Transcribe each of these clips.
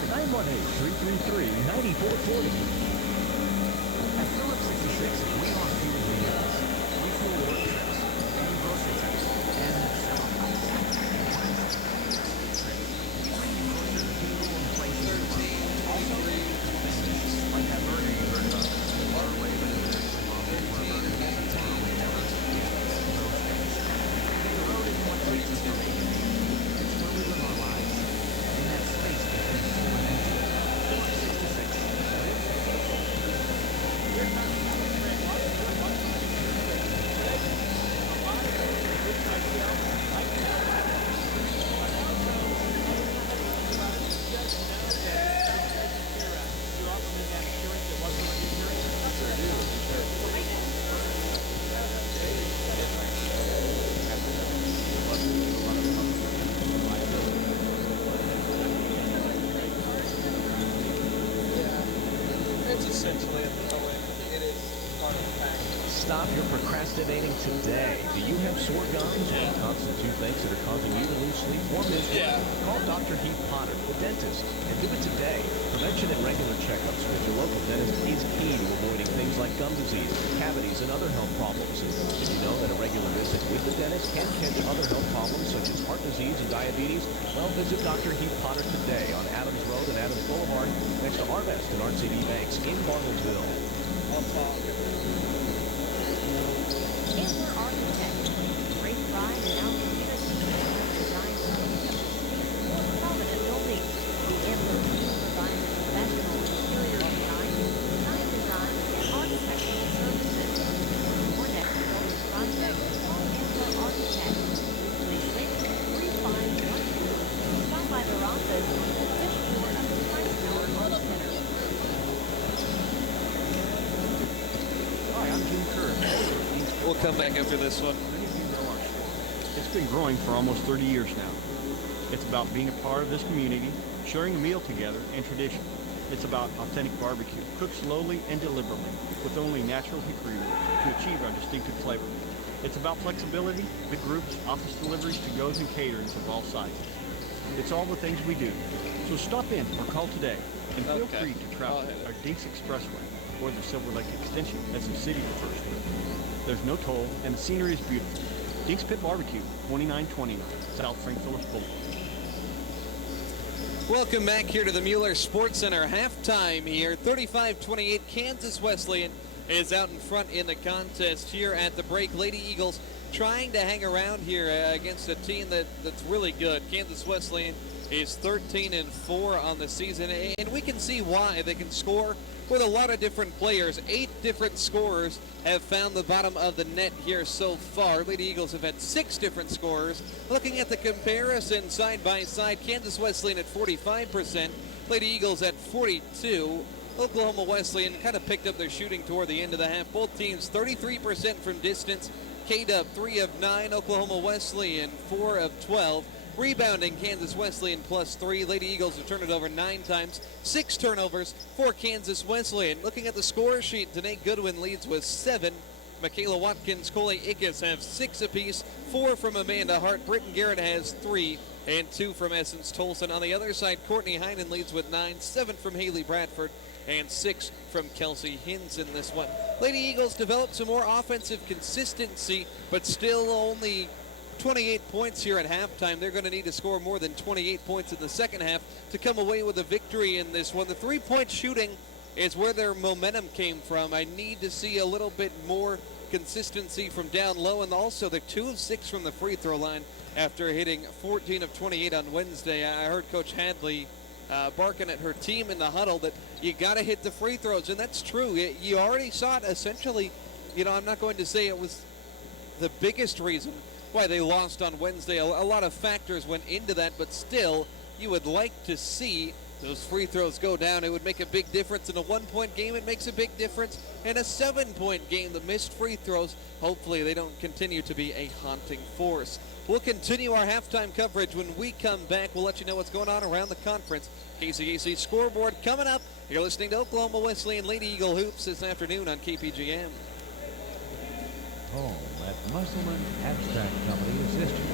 918-333-9440. At Phillips 66, we offer fuel vehicles. We fuel work trips and grocery trips and several also, businesses like that burger you heard about far away, but it's actually lawful for a burger to be far away never. Those days. The road isn't what keeps us from making it. It's where we live our lives. In that space between full and empty. Phillips It's essentially a throw-in. It is part of the package. Stop your procrastinating today. Do you have sore gums or constant toothaches that are causing you to lose sleep or miss work? Yeah. Call Dr. Heath Potter, the dentist, and do it today. Prevention and regular checkups with your local dentist is key to avoiding things like gum disease, cavities, and other health problems. Did you know that a regular visit with the dentist can catch other health problems such as heart disease and diabetes? Well, visit Dr. Heath Potter today on Adams Road and Adams Boulevard next to Arvest and RCD Banks in Bartlesville. I'll talk. Amber Architect. Great pride in our community and design systems. More prominent buildings. The Amber team provides professional interior design, design, and architectural services. For more next building projects, call Amber Architect. Please link 3512. Stop by their office on the 5th floor of the Price Tower on Center. Hi, I'm Jim Kerr. We'll come back after this one. Many of you know our store. It's been growing for almost 30 years now. It's about being a part of this community, sharing a meal together, and tradition. It's about authentic barbecue, cooked slowly and deliberately, with only natural hickory wood to achieve our distinctive flavor. It's about flexibility, big groups, office deliveries, to-goes, and caterings of all sizes. It's all the things we do. So stop in or call today, and feel Okay. free to travel our Dinks Expressway or the Silver Lake Extension, as the city refers to it. There's no toll, and the scenery is beautiful. Dinks Pit Barbecue, 2929 South Frank Phillips Boulevard. Welcome back here to the Mueller Sports Center. Halftime here. 35-28. Kansas Wesleyan is out in front in the contest here at the break. Lady Eagles trying to hang around here against a team that's really good. Kansas Wesleyan is 13-4 on the season, and we can see why. They can score with a lot of different players. 8 different scorers have found the bottom of the net here so far. Lady Eagles have had 6 different scorers. Looking at the comparison side by side, Kansas Wesleyan at 45%, Lady Eagles at 42%. Oklahoma Wesleyan kind of picked up their shooting toward the end of the half. Both teams 33% from distance. K-Dub 3 of 9, Oklahoma Wesleyan 4 of 12. Rebounding, Kansas Wesleyan +3. Lady Eagles have turned it over 9 times. 6 turnovers for Kansas Wesleyan. Looking at the score sheet, Danae Goodwin leads with 7. Michaela Watkins, Coley Ickes have 6 apiece. 4 from Amanda Hart. Britton Garrett has 3. And 2 from Essence Tolson. On the other side, Courtney Heinen leads with 9. 7 from Haley Bradford. And 6 from Kelsey Hins in this one. Lady Eagles developed some more offensive consistency, but still only 28 points here at halftime. They're going to need to score more than 28 points in the second half to come away with a victory in this one. The three-point shooting is where their momentum came from. I need to see a little bit more consistency from down low, and also they're 2 of 6 from the free throw line after hitting 14 of 28 on Wednesday. I heard Coach Hadley barking at her team in the huddle that you got to hit the free throws, and that's true. You already saw it essentially. You know, I'm not going to say it was the biggest reason why they lost on Wednesday. A lot of factors went into that, but still, you would like to see those free throws go down. It would make a big difference. In a 1-point game, it makes a big difference. In a 7-point game, the missed free throws, hopefully they don't continue to be a haunting force. We'll continue our halftime coverage when we come back. We'll let you know what's going on around the conference. KCAC scoreboard coming up. You're listening to Oklahoma Wesleyan Lady Eagle Hoops this afternoon on KPGM. Home at Musselman Abstract Company's history.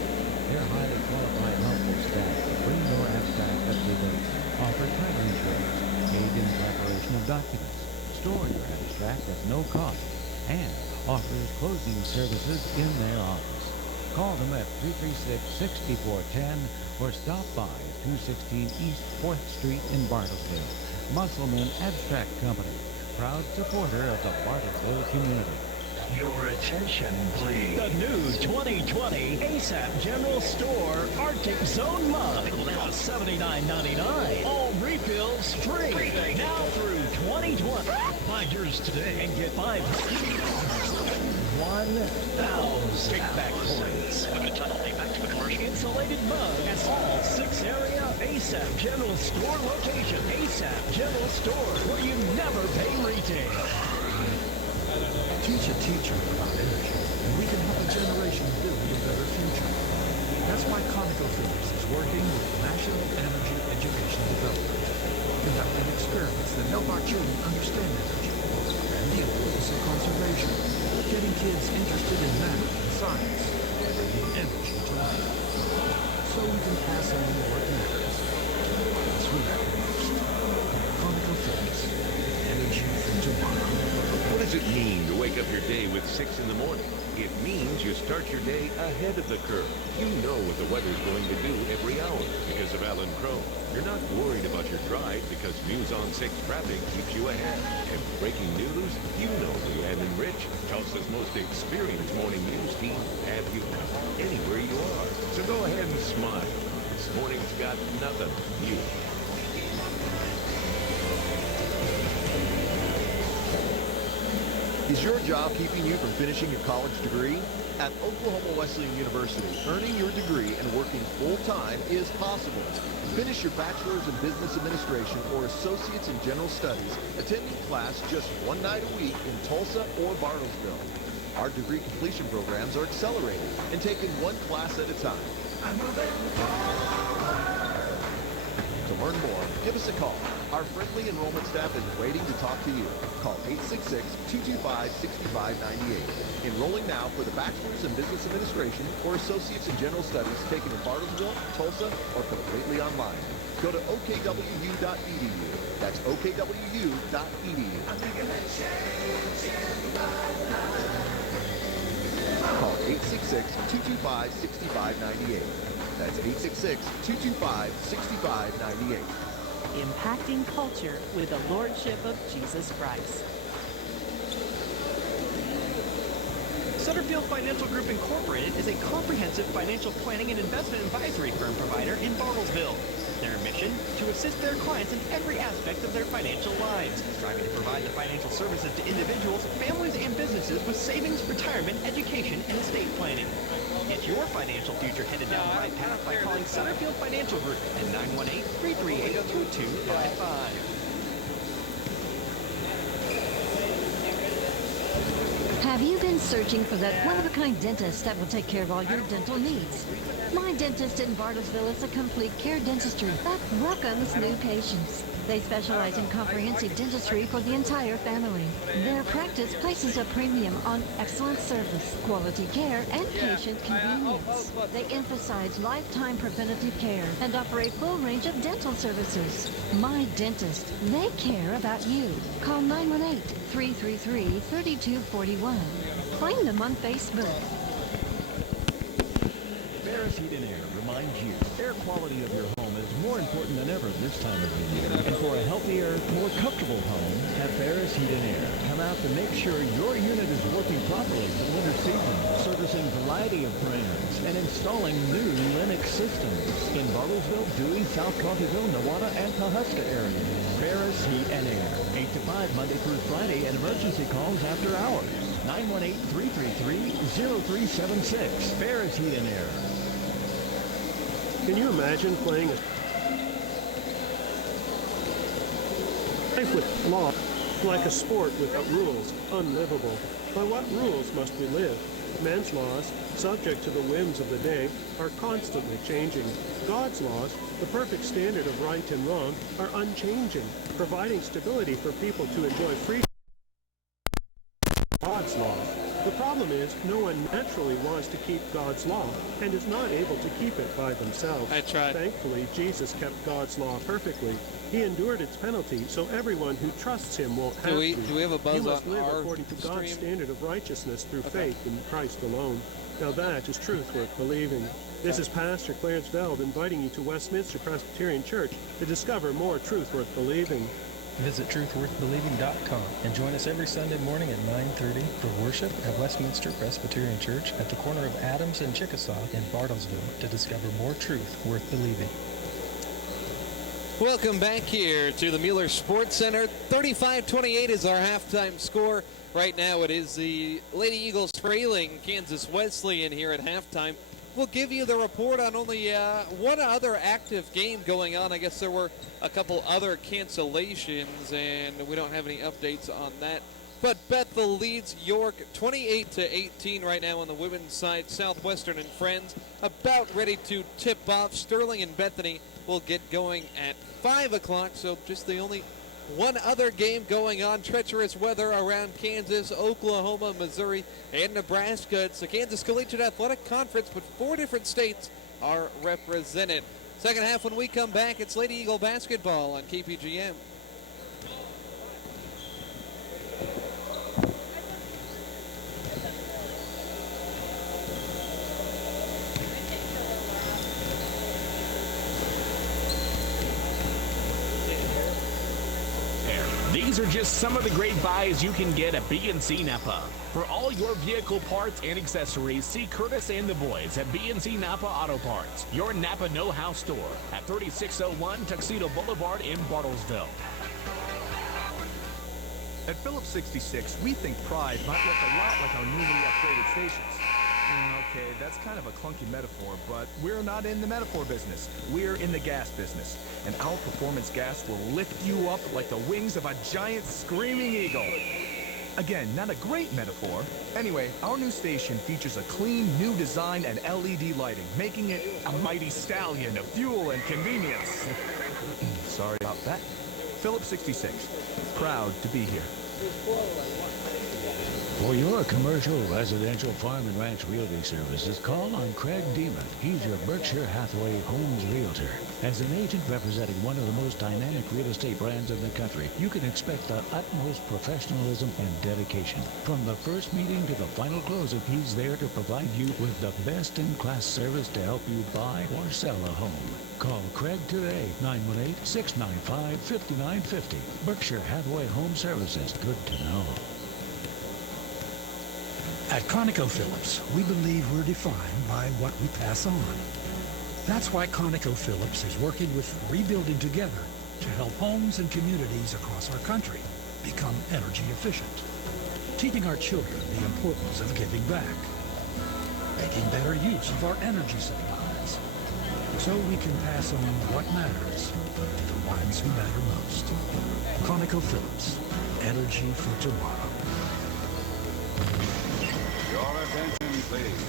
Their highly qualified helpful staff bring your abstract up to date. offer title insurance, aid in preparation of documents, store your abstract at no cost, and offers closing services in their office. Call them at 336-6410 or stop by 216 East 4th Street in Bartlesville. Musselman Abstract Company, proud supporter of the Bartlesville community. Your attention, please. The new 2020 ASAP General Store Arctic Zone Mug. Now $79.99. All refills free. Now through 2020. Find yours today and get 1,000 kickback points. Back to the commercial. Insulated mug at all 6-area ASAP General Store locations. ASAP General Store, where you never pay retail. Teach a teacher about energy, and we can help a generation build a better future. That's why ConocoPhillips is working with the National Energy Education Development, conducting experiments that help our children understand energy and the importance of conservation, getting kids interested in math and science, and bringing energy to life, so we can pass on what matters. Once we have the most. ConocoPhillips, energy for tomorrow. What does it mean to wake up your day with 6 in the morning? It means you start your day ahead of the curve. You know what the weather's going to do every hour because of Alan Crow. You're not worried about your drive because News on 6 traffic keeps you ahead. And breaking news, you know Luann and Rich, Tulsa's most experienced morning news team, have you covered anywhere you are. So go ahead and smile. This morning's got nothing new. Is your job keeping you from finishing your college degree? At Oklahoma Wesleyan University, earning your degree and working full-time is possible. Finish your bachelor's in business administration or associate's in general studies, attending class just one night a week in Tulsa or Bartlesville. Our degree completion programs are accelerated and taken one class at a time. To learn more, give us a call. Our friendly enrollment staff is waiting to talk to you. Call 866-225-6598. Enrolling now for the Bachelor's in Business Administration or Associates in General Studies taken in Bartlesville, Tulsa, or completely online. Go to OKWU.edu. That's OKWU.edu. Call 866-225-6598. That's 866-225-6598. Impacting culture with the Lordship of Jesus Christ. Sutterfield Financial Group Incorporated is a comprehensive financial planning and investment advisory firm provider in Bartlesville. Their mission, to assist their clients in every aspect of their financial lives, striving to provide the financial services to individuals, families, and businesses with savings, retirement, education, and estate planning. Get your financial future headed down the right path by calling Sutterfield Financial Group at 918-338-2255. Have you been searching for that one-of-a-kind dentist that will take care of all your dental needs? My Dentist in Bartlesville is a complete care dentistry that welcomes new patients. They specialize in comprehensive dentistry for the entire family. Their practice places a premium on excellent service, quality care, and patient convenience. They emphasize lifetime preventative care and offer a full range of dental services. My Dentist, they care about you. Call 918-333-3241. Find them on Facebook. Ferris Heat and Air reminds you, air quality of your home is more important than ever this time of the year. And for a healthier, more comfortable home, have Ferris Heat and Air come out to make sure your unit is working properly for the winter season, servicing a variety of brands, and installing new Lennox systems in Bartlesville, Dewey, South Countyville, Nowata, and Pawhuska areas. Ferris Heat and Air, 8 to 5 Monday through Friday, and emergency calls after hours. 918-333-0376. Ferris Heat and Air. Can you imagine playing a life with law like a sport without rules? Unlivable. By what rules must we live? Man's laws, subject to the whims of the day, are constantly changing. God's laws, the perfect standard of right and wrong, are unchanging, providing stability for people to enjoy freedom. God's law, The problem is, no one naturally wants to keep God's law and is not able to keep it by themselves. I tried. Thankfully, Jesus kept God's law perfectly. He endured its penalty, so everyone who trusts him won't have to. Do we have a buzz you must on live our according to God's stream? standard of righteousness through faith in Christ alone. Now that is truth worth believing. This is Pastor Clarence Veld inviting you to Westminster Presbyterian Church to discover more truth worth believing. Visit truthworthbelieving.com and join us every Sunday morning at 9:30 for worship at Westminster Presbyterian Church at the corner of Adams and Chickasaw in Bartlesville to discover more truth worth believing. Welcome back here to the Mueller Sports Center. 35-28 is our halftime score. Right now it is the Lady Eagles trailing Kansas Wesleyan here at halftime. We'll give you the report on only one other active game going on. I guess there were a couple other cancellations, and we don't have any updates on that. But Bethel leads York 28-18 right now on the women's side. Southwestern and Friends about ready to tip off. Sterling and Bethany will get going at 5 o'clock, so just the only one other game going on. Treacherous weather around Kansas, Oklahoma, Missouri, and Nebraska. It's the Kansas Collegiate Athletic Conference, but 4 different states are represented. Second half, when we come back, it's Lady Eagle basketball on KPGM. These are just some of the great buys you can get at B&C Napa. For all your vehicle parts and accessories, see Curtis and the boys at B&C Napa Auto Parts, your Napa know-how store at 3601 Tuxedo Boulevard in Bartlesville. At Phillips 66, we think pride might look a lot like our newly upgraded stations. Okay, that's kind of a clunky metaphor, but we're not in the metaphor business. We're in the gas business. And our performance gas will lift you up like the wings of a giant screaming eagle. Again, not a great metaphor. Anyway, our new station features a clean, new design and LED lighting, making it a mighty stallion of fuel and convenience. Sorry about that. Phillips 66, proud to be here. For your commercial, residential, farm, and ranch realty services, call on Craig Deeman. He's your Berkshire Hathaway Homes Realtor. As an agent representing one of the most dynamic real estate brands in the country, you can expect the utmost professionalism and dedication. From the first meeting to the final closing, he's there to provide you with the best-in-class service to help you buy or sell a home. Call Craig today, 918-695-5950. Berkshire Hathaway Home Services. Good to know. At ConocoPhillips, we believe we're defined by what we pass on. That's why ConocoPhillips is working with Rebuilding Together to help homes and communities across our country become energy efficient, teaching our children the importance of giving back, making better use of our energy supplies, so we can pass on what matters to the ones who matter most. ConocoPhillips, energy for tomorrow. Your attention, please.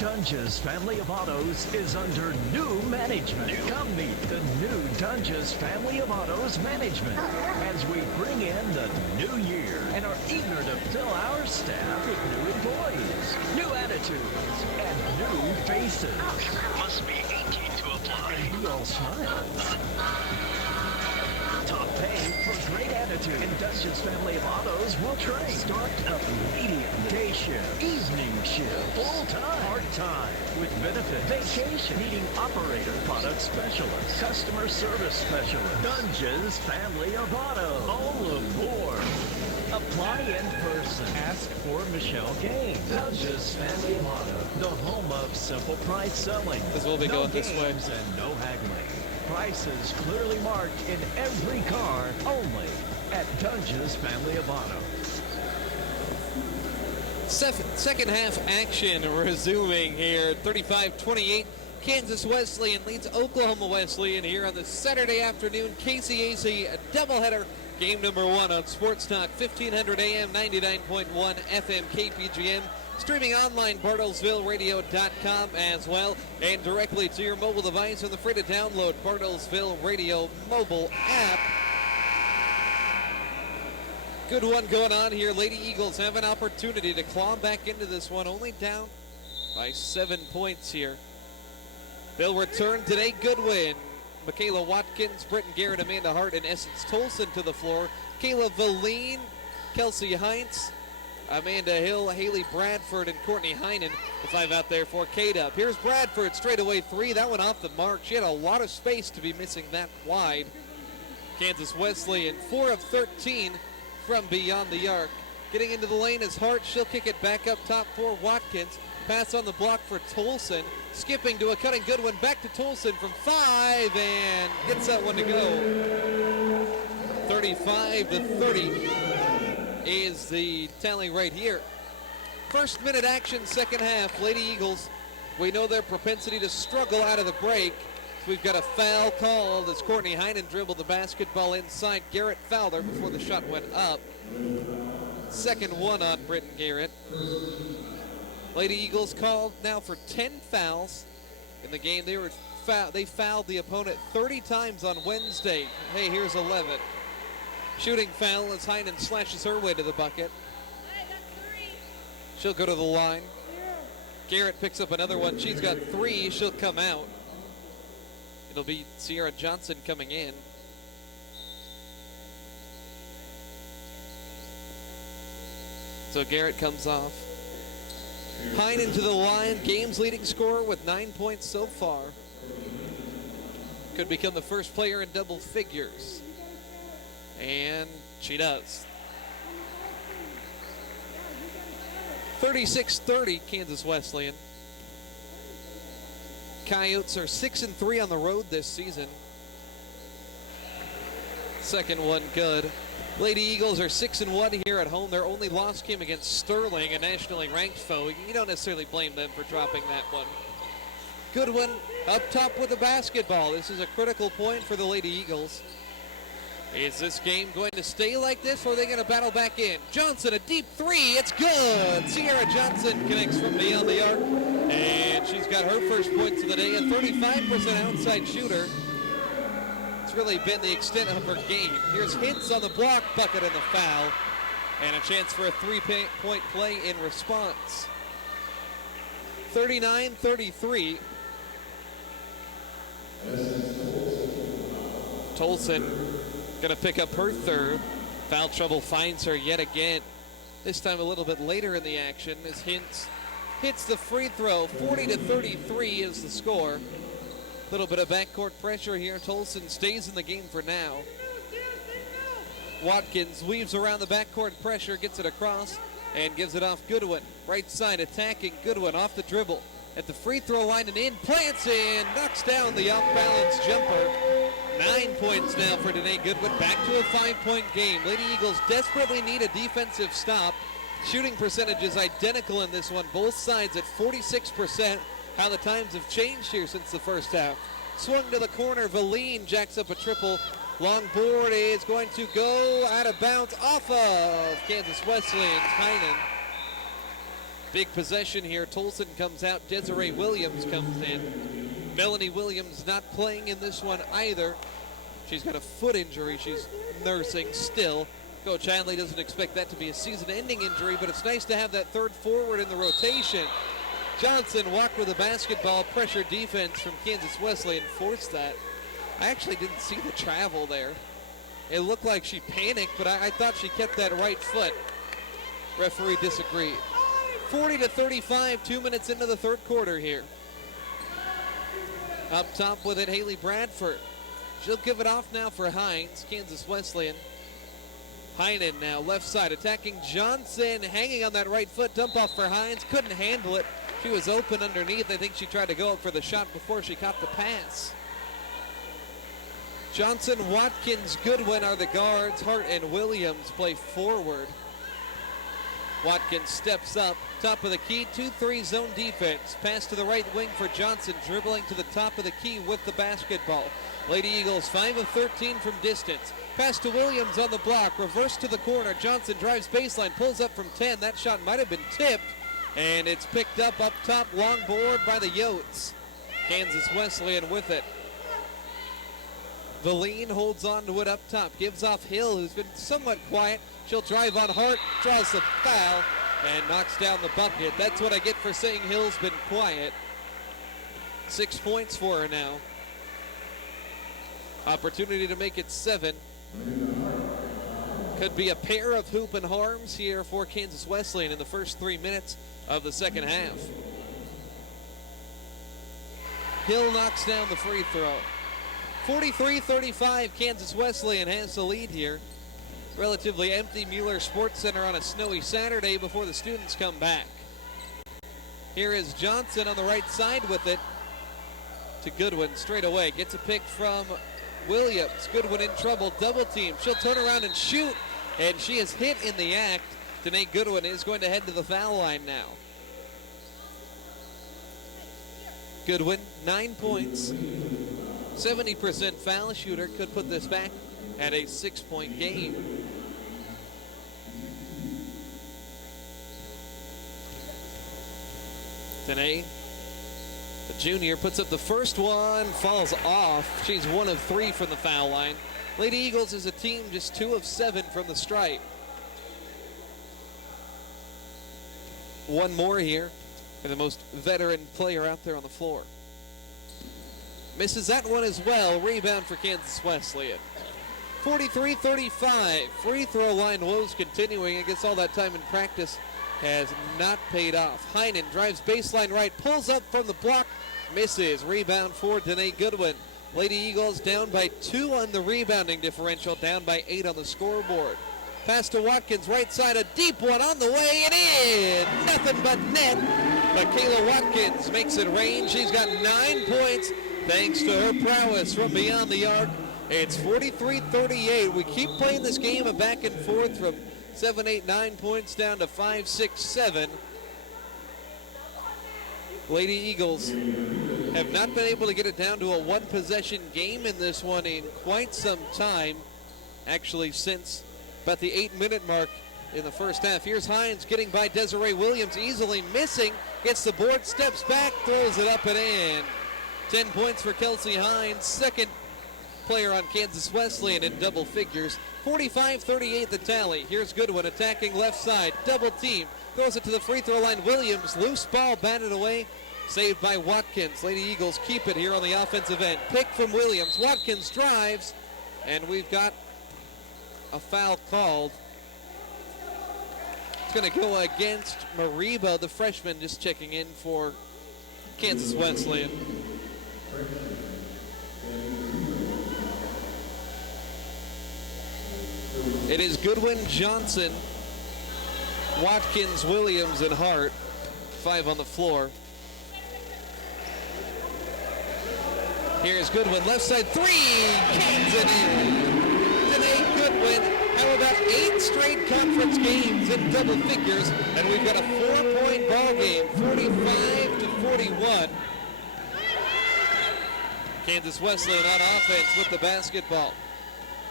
Dunge's family of autos is under new management. Come meet the new Dunge's family of autos management as we bring in the new year and are eager to fill our staff with new employees, new attitudes, and new faces. Must be 18 to apply. And we all smiles. Top pay for great attitude. And Dunge's family of autos will train. Start up immediately. Day shift, evening shift, full-time, part-time, with benefits, vacation, meeting operator, product specialist, customer service specialist. Dunge's family of autos. All aboard. Apply in person. Ask for Michelle Gaines. Dunge's family of autos. The home of simple price selling. Because we'll be going this way. And no haggling. Prices clearly marked in every car, only at Dunge's family of autos. Second half action resuming here. 35-28. Kansas Wesleyan leads Oklahoma Wesleyan here on the Saturday afternoon KCAC doubleheader. Game number 1 on Sports Talk 1500 AM 99.1 FM KPGM. Streaming online, BartlesvilleRadio.com as well, and directly to your mobile device on the free-to-download Bartlesville Radio mobile app. Good one going on here. Lady Eagles have an opportunity to claw back into this one, only down by 7 points here. They'll return today. Goodwin, Michaela Watkins, Britton Garrett, Amanda Hart, and Essence Tolson to the floor. Kayla Valine, Kelsey Heinz, Amanda Hill, Haley Bradford, and Courtney Heinen, the 5 out there for K-Dub. Here's Bradford, straightaway 3. That one off the mark. She had a lot of space to be missing that wide. Kansas Wesleyan, 4 of 13 from beyond the arc. Getting into the lane is Hart. She'll kick it back up top for Watkins. Pass on the block for Tolson. Skipping to a cutting Goodwin. Back to Tolson from 5 and gets that one to go. 35-30 is the tally right here. First minute action, second half. Lady Eagles, we know their propensity to struggle out of the break. So we've got a foul called as Courtney Heinen dribbled the basketball inside. Garrett fouled her before the shot went up. Second one on Britton Garrett. Lady Eagles called now for 10 fouls in the game. They fouled the opponent 30 times on Wednesday. Hey, here's 11. Shooting foul as Heinen slashes her way to the bucket. She'll go to the line. Garrett picks up another one. She's got 3. She'll come out. It'll be Sierra Johnson coming in. So Garrett comes off. Heinen to the line, game's leading scorer with 9 points so far. Could become the first player in double figures. And she does. 36-30, Kansas Wesleyan. Coyotes are 6-3 on the road this season. Second one good. Lady Eagles are 6-1 here at home. Their only loss came against Sterling, a nationally ranked foe. You don't necessarily blame them for dropping that one. Goodwin up top with the basketball. This is a critical point for the Lady Eagles. Is this game going to stay like this, or are they going to battle back in? Johnson, a deep 3. It's good. Sierra Johnson connects from beyond the arc, and she's got her first points of the day. A 35% outside shooter. It's really been the extent of her game. Here's Hintz on the block, bucket and the foul, and a chance for a 3-point play in response. 39-33. Tolson going to pick up her third. Foul trouble finds her yet again. This time a little bit later in the action as Hintz hits the free throw. 40-33 is the score. A little bit of backcourt pressure here. Tolson stays in the game for now. Watkins weaves around the backcourt pressure, gets it across, and gives it off Goodwin. Right side attacking Goodwin off the dribble. At the free throw line and in, plants and knocks down the off-balance jumper. 9 points now for Danae Goodwin. Back to a 5-point game. Lady Eagles desperately need a defensive stop. Shooting percentage is identical in this one. Both sides at 46%. How the times have changed here since the first half. Swung to the corner. Valine jacks up a triple. Long board is going to go out of bounds off of Kansas Wesleyan's Heinen. Big possession here. Tolson comes out. Desiree Williams comes in. Melanie Williams not playing in this one either. She's got a foot injury she's nursing still. Coach Hadley doesn't expect that to be a season-ending injury, but it's nice to have that third forward in the rotation. Johnson walked with a basketball. Pressure defense from Kansas Wesleyan forced that. I actually didn't see the travel there. It looked like she panicked, but I thought she kept that right foot. Referee disagreed. 40-35, 2 minutes into the third quarter here. Up top with it, Haley Bradford. She'll give it off now for Hines, Kansas Wesleyan. Heinen now left side attacking Johnson, hanging on that right foot. Dump off for Hines, couldn't handle it. She was open underneath. I think she tried to go up for the shot before she caught the pass. Johnson, Watkins, Goodwin are the guards. Hart and Williams play forward. Watkins steps up, top of the key, 2-3 zone defense. Pass to the right wing for Johnson, dribbling to the top of the key with the basketball. Lady Eagles 5 of 13 from distance. Pass to Williams on the block, reverse to the corner. Johnson drives baseline, pulls up from 10. That shot might have been tipped, and it's picked up top, long board by the Yotes. Kansas Wesleyan with it. Valine holds on to it up top, gives off Hill, who's been somewhat quiet. She'll drive on Hart, draws the foul, and knocks down the bucket. That's what I get for saying Hill's been quiet. 6 points for her now. Opportunity to make it 7. Could be a pair of hoop and harms here for Kansas Wesleyan in the first 3 minutes of the second half. Hill knocks down the free throw. 43-35, Kansas Wesleyan has the lead here. Relatively empty Mueller Sports Center on a snowy Saturday before the students come back. Here is Johnson on the right side with it to Goodwin straight away. Gets a pick from Williams. Goodwin in trouble, double team. She'll turn around and shoot, and she is hit in the act. Danae Goodwin is going to head to the foul line now. Goodwin, 9 points. 70% foul shooter, could put this back at a 6-point game. Danae, the junior, puts up the first one, falls off. She's 1 of 3 from the foul line. Lady Eagles is a team just 2 of 7 from the stripe. One more here for the most veteran player out there on the floor. Misses that one as well. Rebound for Kansas Wesleyan. 43-35. Free throw line woes continuing. I guess all that time in practice has not paid off. Heinen drives baseline right, pulls up from the block, misses. Rebound for Danae Goodwin. Lady Eagles down by 2 on the rebounding differential, down by 8 on the scoreboard. Pass to Watkins, right side, a deep one on the way and in. Nothing but net. Michaela Watkins makes it rain. She's got 9 points thanks to her prowess from beyond the arc. It's 43-38. We keep playing this game a back and forth from 7, 8, 9 points down to 5, 6, 7. Lady Eagles have not been able to get it down to a one-possession game in this one in quite some time. Actually, since about the 8-minute mark in the first half. Here's Hines getting by Desiree Williams, easily missing. Gets the board, steps back, throws it up and in. 10 points for Kelsey Hines, second player on Kansas Wesleyan in double figures. 45-38 the tally. Here's Goodwin attacking left side, double team. Throws it to the free throw line. Williams, loose ball, batted away. Saved by Watkins. Lady Eagles keep it here on the offensive end. Pick from Williams. Watkins drives, and we've got a foul called. It's going to go against Mariba, the freshman, just checking in for Kansas Wesleyan. It is Goodwin, Johnson, Watkins, Williams, and Hart. 5 on the floor. Here's Goodwin, left side 3, cans it in. Danae Goodwin, how about 8 straight conference games in double figures, and we've got a 4-point ball game, 45-41. Kansas Wesleyan on offense with the basketball.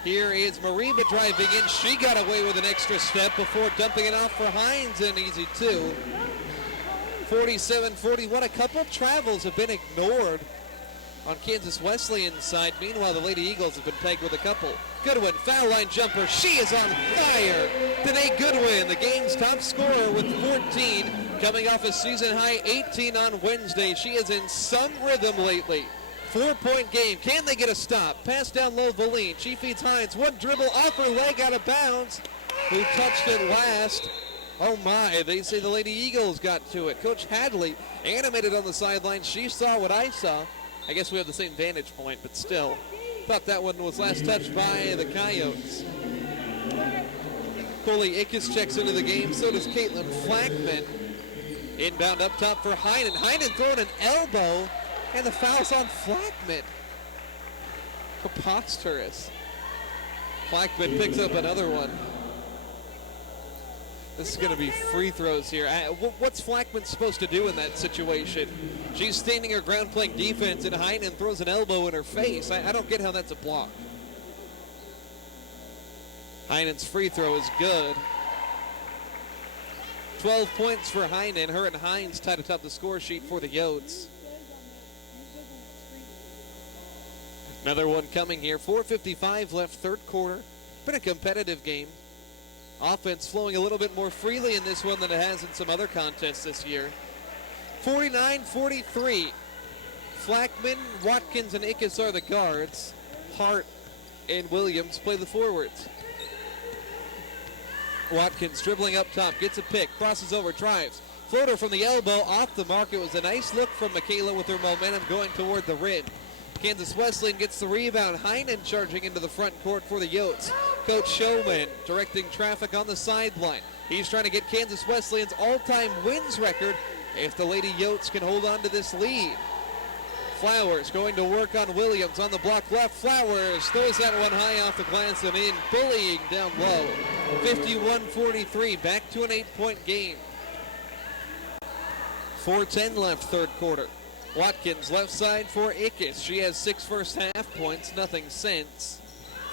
Here is Mariba driving in. She got away with an extra step before dumping it off for Hines, an easy 2. 47-41. A couple travels have been ignored on Kansas Wesleyan's side. Meanwhile, the Lady Eagles have been pegged with a couple. Goodwin, foul line jumper. She is on fire. Danae Goodwin, the game's top scorer with 14, coming off a season-high 18 on Wednesday. She is in some rhythm lately. 4-point game. Can they get a stop? Pass down low, Valine. She feeds Hines. One dribble off her leg out of bounds. Who touched it last? Oh my, they say the Lady Eagles got to it. Coach Hadley animated on the sideline. She saw what I saw. I guess we have the same vantage point, but still. Thought that one was last touched by the Coyotes. Coley Ickes checks into the game. So does Caitlin Flackman. Inbound up top for Heinen. Heinen throwing an elbow. And the foul's on Flackman. Preposterous. Flackman picks up another one. This is going to be free throws here. What's Flackman supposed to do in that situation? She's standing her ground playing defense, and Heinen throws an elbow in her face. I don't get how that's a block. Heinen's free throw is good. 12 points for Heinen. Her and Hines tied atop the score sheet for the Yotes. Another one coming here. 4:55 left, third quarter. Been a competitive game. Offense flowing a little bit more freely in this one than it has in some other contests this year. 49-43. Flackman, Watkins, and Ickes are the guards. Hart and Williams play the forwards. Watkins dribbling up top, gets a pick, crosses over, drives. Floater from the elbow, off the mark. It was a nice look from Michaela with her momentum going toward the rim. Kansas Wesleyan gets the rebound. Heinen charging into the front court for the Yotes. Coach Showman directing traffic on the sideline. He's trying to get Kansas Wesleyan's all-time wins record if the Lady Yotes can hold on to this lead. Flowers going to work on Williams on the block left. Flowers throws that one high off the glass and in, bullying down low. 51-43, back to an 8-point game. 4:10 left, third quarter. Watkins left side for Ickes. She has 6 first half points, nothing since.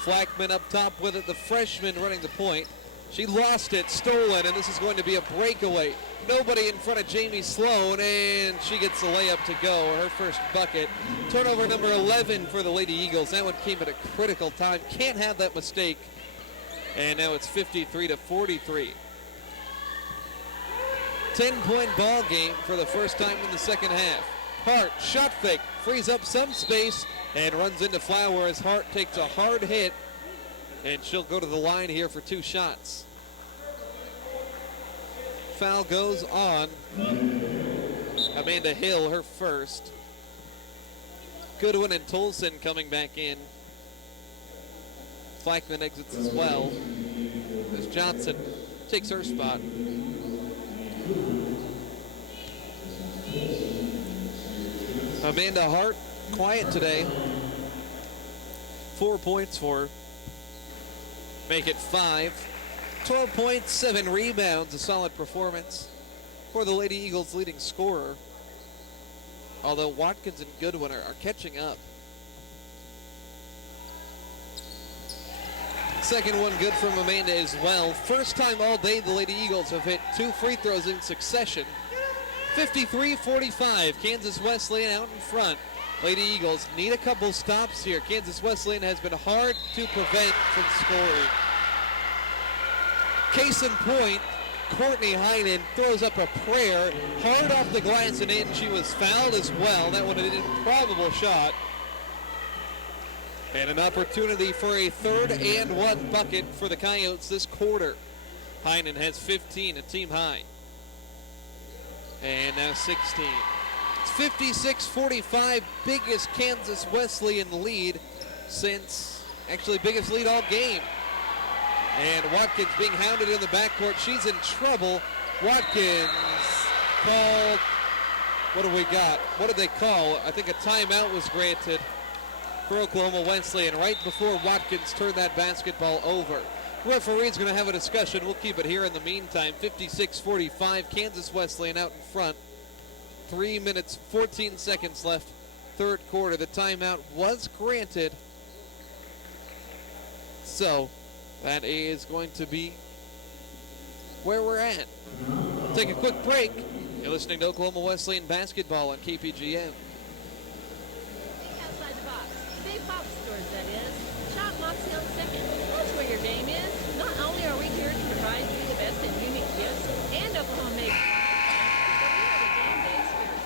Flackman up top with it, the freshman running the point. She lost it, stolen, and this is going to be a breakaway. Nobody in front of Jamie Sloan, and she gets the layup to go, her first bucket. Turnover number 11 for the Lady Eagles. That one came at a critical time. Can't have that mistake. And now it's 53-43. 10-point ball game for the first time in the second half. Hart, shot fake, frees up some space, and runs into Flowers. Hart takes a hard hit, and she'll go to the line here for 2 shots. Foul goes on Amanda Hill, her first. Goodwin and Tolson coming back in. Flackman exits as well as Johnson takes her spot. Amanda Hart, quiet today. 4 points for her. Make it 5. 12 points, 7 rebounds, a solid performance for the Lady Eagles' leading scorer. Although Watkins and Goodwin are catching up. Second one good from Amanda as well. First time all day the Lady Eagles have hit 2 free throws in succession. 53-45, Kansas Wesleyan out in front. Lady Eagles need a couple stops here. Kansas Wesleyan has been hard to prevent from scoring. Case in point, Courtney Heinen throws up a prayer, hard off the glass and in. She was fouled as well. That one an improbable shot. And an opportunity for a 3rd and 1 bucket for the Coyotes this quarter. Heinen has 15, a team high. And now 16. It's 56-45, biggest Kansas Wesleyan lead since, actually biggest lead all game. And Watkins being hounded in the backcourt. She's in trouble. Watkins called, what do we got? What did they call? I think a timeout was granted for Oklahoma Wesleyan right before Watkins turned that basketball over. Referee's going to have a discussion. We'll keep it here in the meantime. 56-45, Kansas Wesleyan out in front. 3 minutes, 14 seconds left, third quarter. The timeout was granted. So that is going to be where we're at. We'll take a quick break. You're listening to Oklahoma Wesleyan basketball on KPGM. Outside the box. Big box stores, that is. Shop Mox Hill Second. That's where your game is. Not only are we here to provide you the best in unique gifts and Oklahoma-made but we are the game day spirit.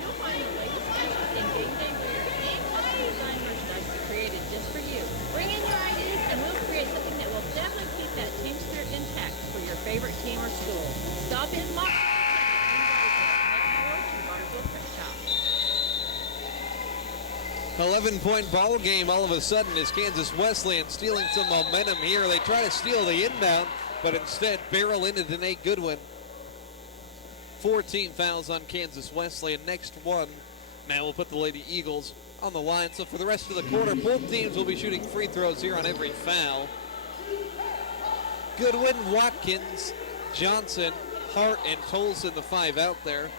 You'll find the latest fashion in game day wear and custom design merchandise we created just for you. Bring in your ideas and we'll create something that will definitely keep that team spirit intact for your favorite team or school. Stop in Mox Hill Second. 11-point ball game all of a sudden is Kansas Wesleyan stealing some momentum here. They try to steal the inbound, but instead barrel into Danae Goodwin. 14 fouls on Kansas Wesleyan. Next one, now we'll put the Lady Eagles on the line. So for the rest of the quarter, both teams will be shooting free throws here on every foul. Goodwin, Watkins, Johnson, Hart, and Tolson, the 5 out there.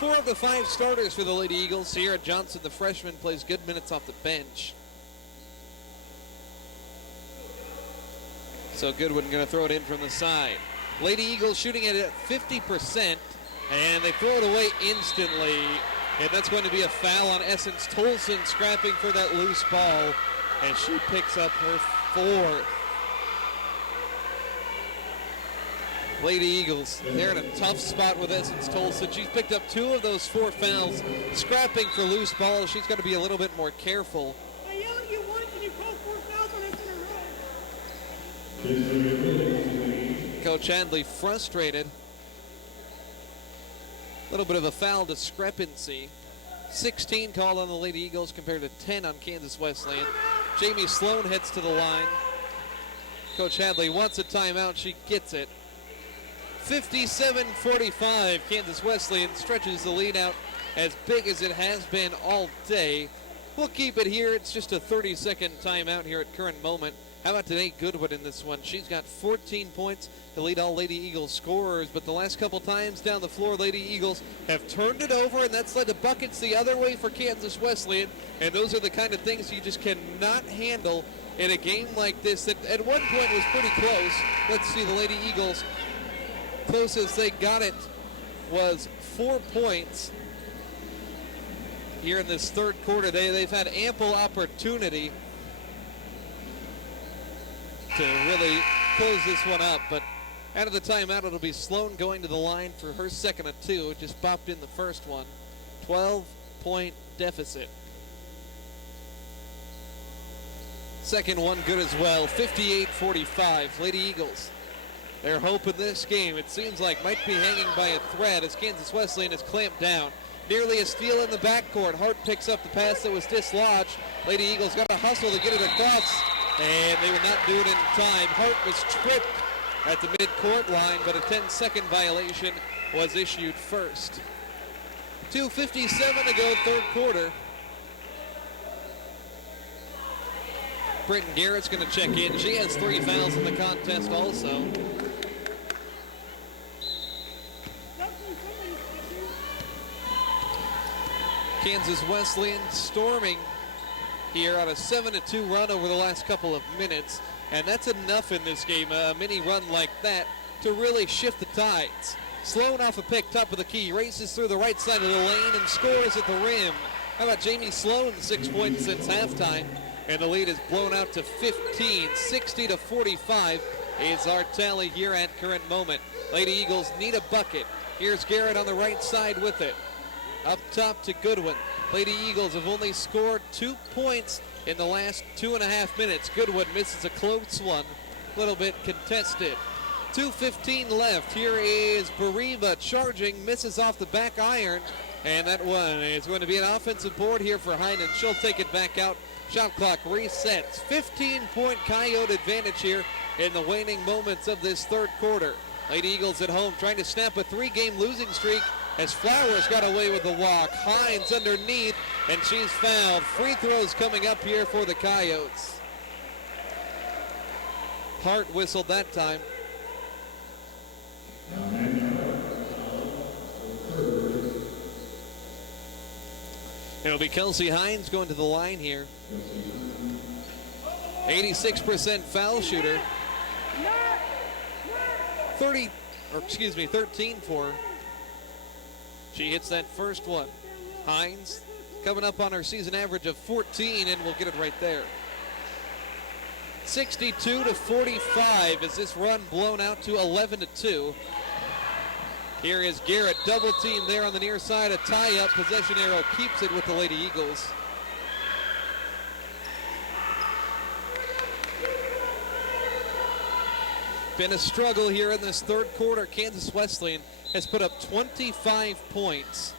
4 of the 5 starters for the Lady Eagles. Sierra Johnson, the freshman, plays good minutes off the bench. So Goodwin going to throw it in from the side. Lady Eagles shooting it at 50%, and they throw it away instantly. And that's going to be a foul on Essence Tolson, scrapping for that loose ball. And she picks up her fourth. Lady Eagles, they're in a tough spot with Essence Tolson. She's picked up 2 of those 4 fouls, scrapping for loose balls. She's got to be a little bit more careful. I yelled at you once and you called 4 fouls on us in a row. Coach Handley frustrated. A little bit of a foul discrepancy. 16 called on the Lady Eagles compared to 10 on Kansas Wesleyan. Jamie Sloan heads to the line. Coach Hadley wants a timeout. She gets it. 57-45. Kansas Wesleyan stretches the lead out as big as it has been all day. We'll keep it here. It's just a 30-second timeout here at current moment. How about today Goodwood in this one? She's got 14 points to lead all Lady Eagles scorers, but the last couple times down the floor, Lady Eagles have turned it over, and that's led to buckets the other way for Kansas Wesleyan, and those are the kind of things you just cannot handle in a game like this that at one point was pretty close. Let's see, the Lady Eagles, closest they got it was 4 points here in this third quarter. They've had ample opportunity to really close this one up, but out of the timeout, it'll be Sloan going to the line for her second of 2. Just bopped in the first one. 12-point deficit. Second one good as well. 58-45. Lady Eagles, their hope in this game, it seems like, might be hanging by a thread as Kansas Wesleyan is clamped down. Nearly a steal in the backcourt. Hart picks up the pass that was dislodged. Lady Eagles got to hustle to get it across, and they would not do it in time. Hart was tripped at the midcourt line, but a 10-second violation was issued first. 2:57 to go, third quarter. Britton Garrett's going to check in. She has 3 fouls in the contest also. Kansas Wesleyan storming here on a 7-2 run over the last couple of minutes, and that's enough in this game, a mini run like that, to really shift the tides. Sloan off a pick, top of the key, races through the right side of the lane and scores at the rim. How about Jamie Sloan, 6 points since halftime, and the lead is blown out to 15. 60-45 is our tally here at current moment. Lady Eagles need a bucket. Here's Garrett on the right side with it. Up top to Goodwin. Lady Eagles have only scored 2 points in the last 2.5 minutes. Goodwin misses a close one, a little bit contested. 2:15 left. Here is Bariba charging, misses off the back iron, and that one is going to be an offensive board here for Heinen. She'll take it back out. Shot clock resets. 15-point Coyote advantage here in the waning moments of this third quarter. Lady Eagles at home trying to snap a 3-game losing streak as Flowers got away with the walk. Hines underneath, and she's fouled. Free throws coming up here for the Coyotes. Hart whistled that time. It'll be Kelsey Hines going to the line here. 86% foul shooter. 13 for her. She hits that first one. Hines coming up on her season average of 14, and we'll get it right there. 62-45 as this run blown out to 11-2. Here is Garrett, double team there on the near side, a tie-up. Possession arrow keeps it with the Lady Eagles. Been a struggle here in this third quarter. Kansas Wesleyan has put up 25 points.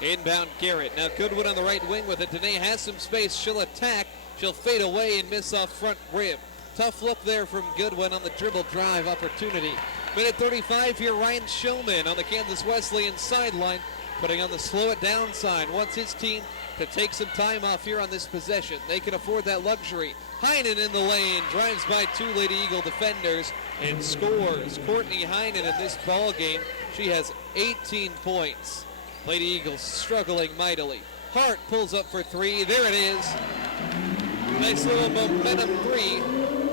Inbound Garrett. Now Goodwin on the right wing with it. Danae has some space. She'll attack. She'll fade away and miss off front rim. Tough look there from Goodwin on the dribble drive opportunity. Minute 35 here, Ryan Showman on the Kansas Wesleyan sideline, putting on the slow it down sign. Wants his team to take some time off here on this possession. They can afford that luxury. Heinen in the lane, drives by 2 Lady Eagle defenders and scores. Courtney Heinen in this ball game, she has 18 points. Lady Eagles struggling mightily. Hart pulls up for 3. There it is. Nice little momentum 3.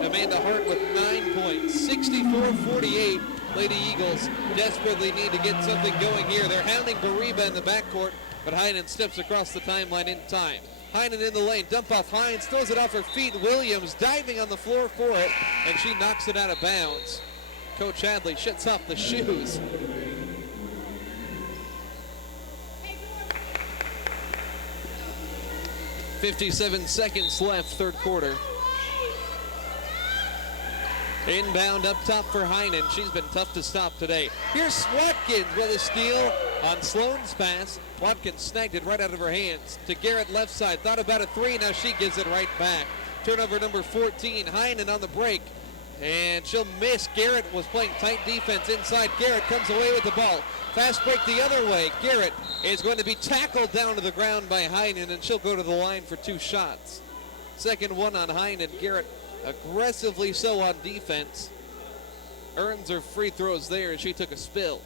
Amanda Hart with 9 points. 64-48. Lady Eagles desperately need to get something going here. They're hounding Bariba in the backcourt, but Heinen steps across the timeline in time. Heinen in the lane, dump off Hines, throws it off her feet. Williams diving on the floor for it, and she knocks it out of bounds. Coach Hadley shuts off the shoes. .57 seconds left, third quarter. Inbound up top for Heinen. She's been tough to stop today. Here's Watkins with a steal on Sloan's pass. Watkins snagged it right out of her hands. To Garrett left side. Thought about a three. Now she gives it right back. Turnover number 14. Heinen on the break. And she'll miss. Garrett was playing tight defense inside. Garrett comes away with the ball. Fast break the other way. Garrett is going to be tackled down to the ground by Heinen, and she'll go to the line for 2 shots. Second one on Heinen. Garrett aggressively so on defense. Earns her free throws there, and she took a spill.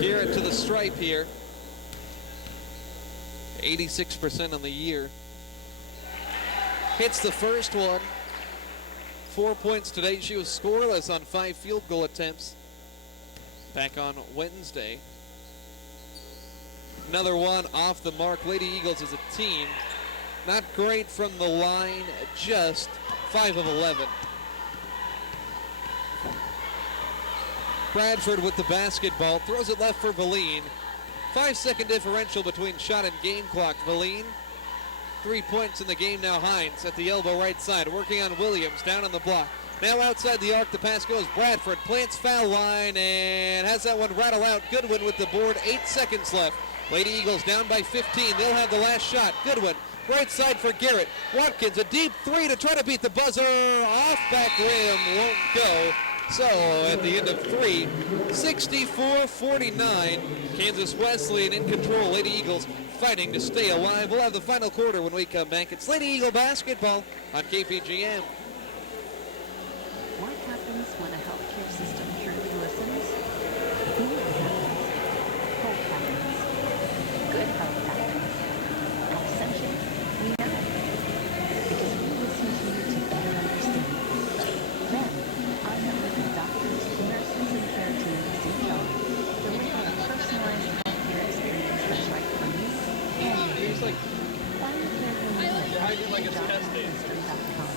Garrett to the stripe here. 86% on the year. Hits the first one. 4 points today. She was scoreless on 5 field goal attempts back on Wednesday. Another one off the mark. Lady Eagles as a team, not great from the line, just 5 of 11. Bradford with the basketball, throws it left for Valine. 5-second differential between shot and game clock. Valine, 3 points in the game now. Hines at the elbow right side, working on Williams, down on the block. Now outside the arc, the pass goes. Bradford plants foul line and has that one rattle out. Goodwin with the board, 8 seconds left. Lady Eagles down by 15. They'll have the last shot. Goodwin, right side for Garrett. Watkins, a deep three to try to beat the buzzer. Off back rim, won't go. So at the end of 3, 64-49. Kansas Wesleyan in control. Lady Eagles fighting to stay alive. We'll have the final quarter when we come back. It's Lady Eagle basketball on KPGM. What happens when a healthcare system truly listens? Who happens? Hope happens. Good health happens. At Ascension, we know. Because we listen to you to better understand. Then, I met with the doctors, nurses, and care teams in health, deliver a personalized healthcare experience that's right for you and you. Find a caregiver at doctorandnurses.com.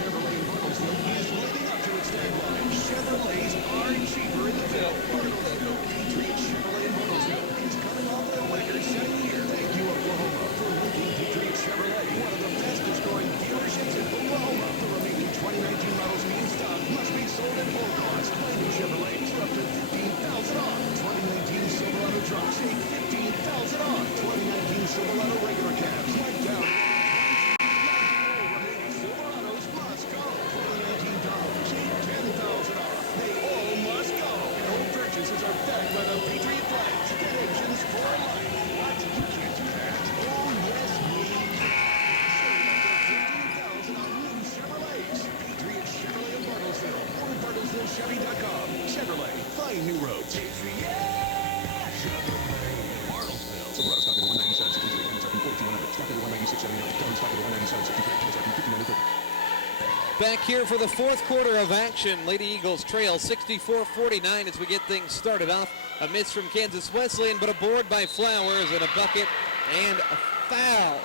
Chevrolet Bartlesville is living up to its tagline. Chevrolets are cheaper in the Ville. Bartlesville, Patriot Chevrolet in Bartlesville is coming off their record-setting year. Thank you, Oklahoma, for linking Patriot Chevrolet, one of the fastest-growing dealerships in Oklahoma. The remaining 2019 models in stock must be sold at full cost. Find new Chevrolets for up to $15,000 off. 2019 Silverado trucks, save $15,000 off. 2019 Silverado regular cabs, like down. Purchases are backed by the Patriot flags. Get engines for life. What? You can't do that. Oh, yes, me. Save up to $15,000 on new Chevrolets. Patriot Chevrolet of Bartlesville or BartlesvilleChevy.com. Chevrolet, find new roads. Patriot Chevrolet, Bartlesville. Silverado stock over 197.63. MSRP 1400. Stock over 196.79. Downs stock over 197.63. MSRP 59.30. Back here for the fourth quarter of action. Lady Eagles trail 64-49 as we get things started off. A miss from Kansas Wesleyan, but a board by Flowers and a bucket and a foul.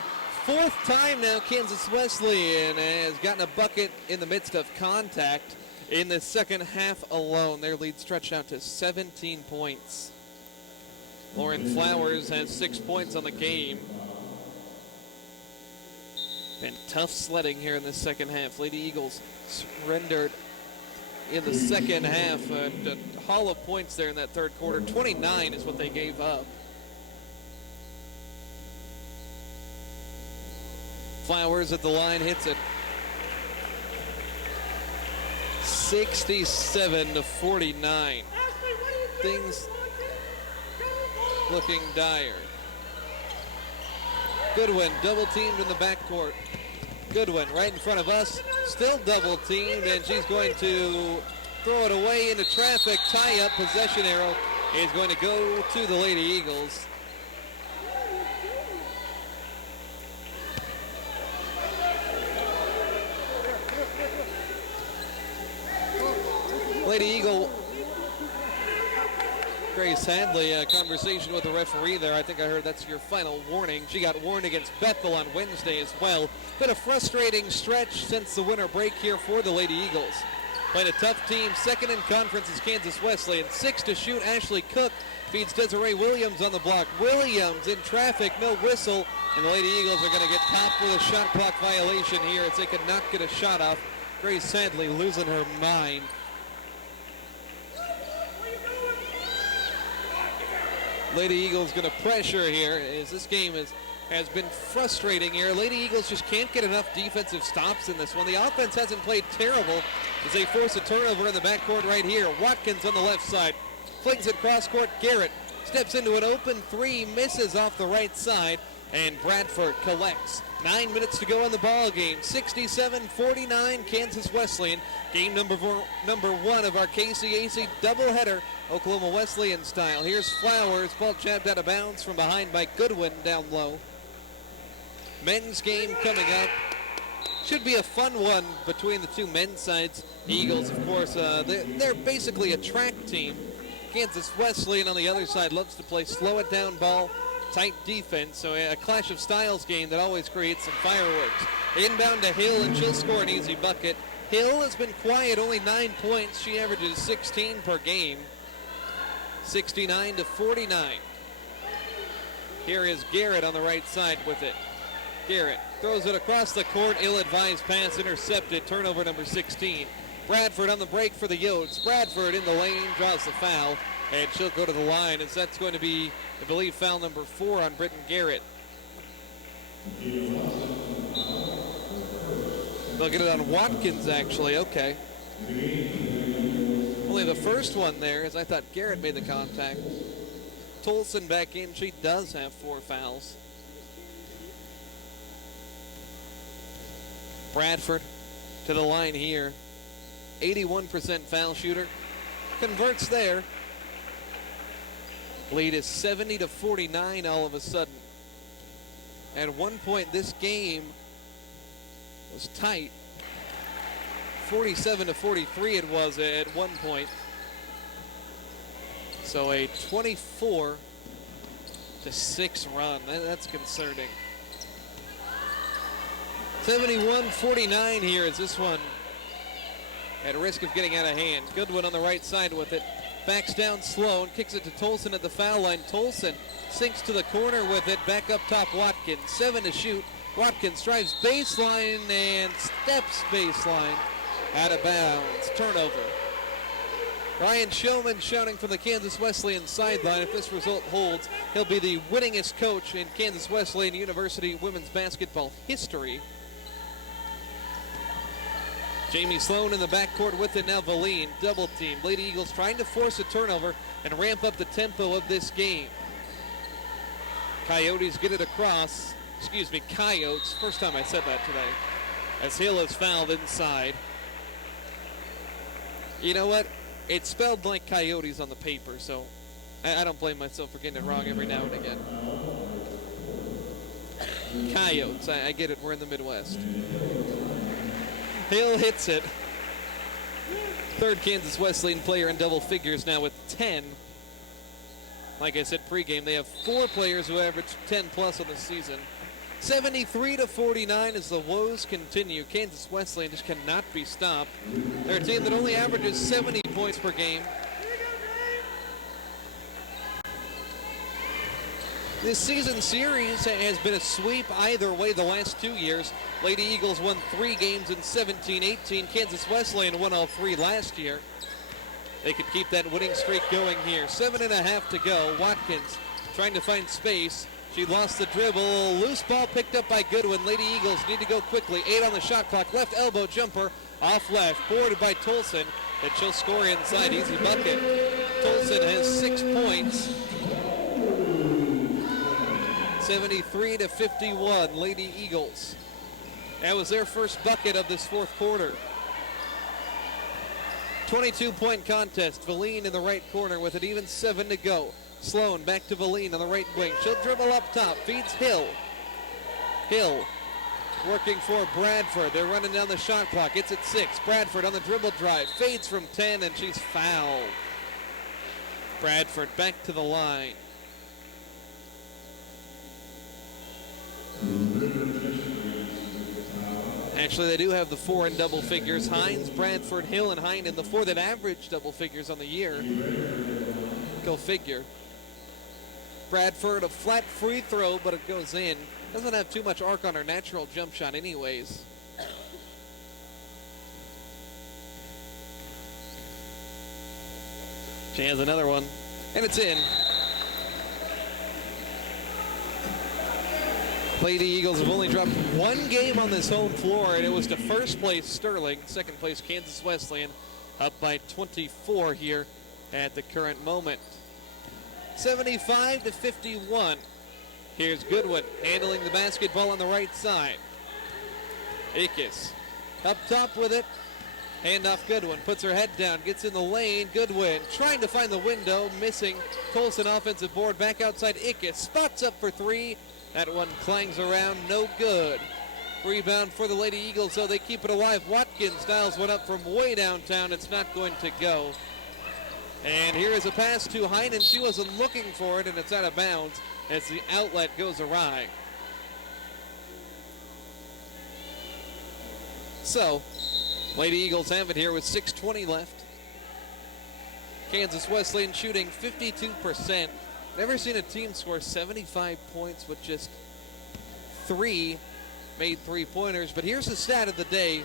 Fourth time now Kansas Wesleyan has gotten a bucket in the midst of contact in the second half alone. Their lead stretched out to 17 points. Lauren Flowers has 6 points on the game. Been tough sledding here in the second half. Lady Eagles surrendered in the second half. A haul of points there in that third quarter. 29 is what they gave up. Flowers at the line, hits it. 67-49. Things looking dire. Goodwin double teamed in the backcourt. Goodwin right in front of us, still double teamed, and she's going to throw it away into traffic. Tie-up possession arrow is going to go to the Lady Eagles. Lady Eagle, Grace Hadley, a conversation with the referee there. I think I heard that's your final warning. She got warned against Bethel on Wednesday as well. Been a frustrating stretch since the winter break here for the Lady Eagles. Played a tough team. Second in conference is Kansas Wesleyan. 6 to shoot. Ashley Cook feeds Desiree Williams on the block. Williams in traffic, no whistle. And the Lady Eagles are going to get topped with a shot clock violation here as they could not get a shot off. Grace Hadley losing her mind. Lady Eagles going to pressure here as this game has been frustrating here. Lady Eagles just can't get enough defensive stops in this one. The offense hasn't played terrible as they force a turnover in the backcourt right here. Watkins on the left side. Flings it cross court. Garrett steps into an open three, misses off the right side, and Bradford collects. 9 minutes to go in the ball game. 67-49 Kansas Wesleyan. Game number one of our KCAC doubleheader, Oklahoma Wesleyan style. Here's Flowers, ball jabbed out of bounds from behind by Goodwin down low. Men's game coming up. Should be a fun one between the two men's sides. The Eagles, of course, they're basically a track team. Kansas Wesleyan on the other side loves to play slow it down ball, tight defense, so a clash of styles game that always creates some fireworks. Inbound to Hill, and she'll score an easy bucket. Hill has been quiet, only 9 points. She averages 16 per game. 69-49. Here is Garrett on the right side with it. Garrett throws it across the court. Ill-advised pass intercepted. Turnover number 16. Bradford on the break for the Yotes. Bradford in the lane, draws the foul, and she'll go to the line as that's going to be, I believe, foul number 4 on Britton Garrett. They'll get it on Watkins, actually. Okay. Only the first one there, as I thought Garrett made the contact. Tolson back in. She does have 4 fouls. Bradford to the line here. 81% foul shooter. Converts there. Lead is 70-49 all of a sudden. At one point, this game was tight. 47-43 it was at one point. So a 24-6 run. That's concerning. 71-49 here as this one at risk of getting out of hand. Goodwin on the right side with it. Backs down slow and kicks it to Tolson at the foul line. Tolson sinks to the corner with it. Back up top, Watkins. 7 to shoot. Watkins drives baseline and steps baseline. Out of bounds. Turnover. Ryan Showman shouting from the Kansas Wesleyan sideline. If this result holds, he'll be the winningest coach in Kansas Wesleyan University women's basketball history. Jamie Sloan in the backcourt with it now. Valine, double team. Lady Eagles trying to force a turnover and ramp up the tempo of this game. Coyotes get it across. Excuse me, Coyotes. First time I said that today. As Hill is fouled inside. You know what? It's spelled like Coyotes on the paper, so I don't blame myself for getting it wrong every now and again. Coyotes. I get it. We're in the Midwest. Hill hits it. Third Kansas Wesleyan player in double figures now with 10. Like I said pregame, they have 4 players who average 10 plus on the season. 73-49 as the woes continue. Kansas Wesleyan just cannot be stopped. They're a team that only averages 70 points per game. This season series has been a sweep either way the last 2 years. Lady Eagles won 3 games in 17-18. Kansas Wesleyan won all 3 last year. They could keep that winning streak going here. 7.5 to go. Watkins trying to find space. She lost the dribble. Loose ball picked up by Goodwin. Lady Eagles need to go quickly. 8 on the shot clock. Left elbow jumper off left. Boarded by Tolson. And she'll score inside. Easy bucket. Tolson has 6 points. 73-51, Lady Eagles. That was their first bucket of this fourth quarter. 22-point contest. Valine in the right corner with an even 7 to go. Sloan back to Valine on the right wing. She'll dribble up top. Feeds Hill. Hill working for Bradford. They're running down the shot clock. It's at 6. Bradford on the dribble drive. Fades from 10, and she's fouled. Bradford back to the line. Actually, they do have the 4 in double figures. Hines, Bradford, Hill, and Heinen, the 4 that average double figures on the year. Go figure. Bradford, a flat free throw, but it goes in. Doesn't have too much arc on her natural jump shot anyways. She has another one, and it's in. Lady Eagles have only dropped 1 game on this home floor, and it was to first place Sterling, second place Kansas Wesleyan, up by 24 here at the current moment. 75 to 51. Here's Goodwin handling the basketball on the right side. Akis up top with it. Handoff Goodwin, puts her head down, gets in the lane. Goodwin trying to find the window, missing. Colson offensive board, back outside Akis. Spots up for 3. That one clangs around, no good. Rebound for the Lady Eagles, so they keep it alive. Watkins dials one up from way downtown. It's not going to go. And here is a pass to Heinen. She wasn't looking for it, and it's out of bounds as the outlet goes awry. So, Lady Eagles have it here with 6:20 left. Kansas Wesleyan shooting 52%. Never seen a team score 75 points with just 3 made three-pointers. But here's the stat of the day.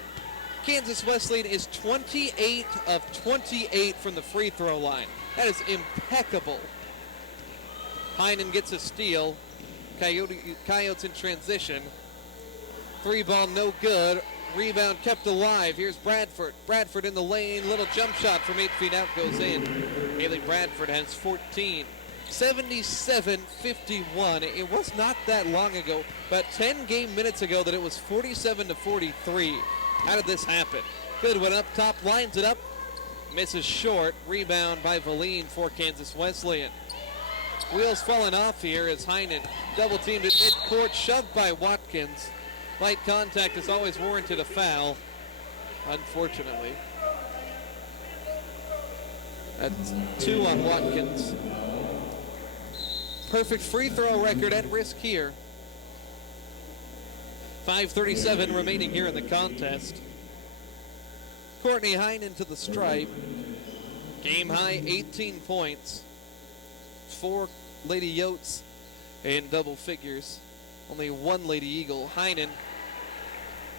Kansas Wesleyan is 28 of 28 from the free throw line. That is impeccable. Heinen gets a steal. Coyotes in transition. 3-ball no good. Rebound kept alive. Here's Bradford. Bradford in the lane. Little jump shot from 8 feet out goes in. Haley Bradford has 14. 77-51. It was not that long ago, but 10 game minutes ago that it was 47 to 43. How did this happen? Goodwin up top, lines it up, misses short. Rebound by Valine for Kansas Wesleyan. Wheels falling off here as Heinen double teamed at midcourt, shoved by Watkins. Light contact is always warranted a foul, unfortunately. That's 2 on Watkins. Perfect free throw record at risk here. 5:37 remaining here in the contest. Courtney Heinen to the stripe. Game high 18 points. 4 Lady Yotes in double figures. Only 1 Lady Eagle. Heinen,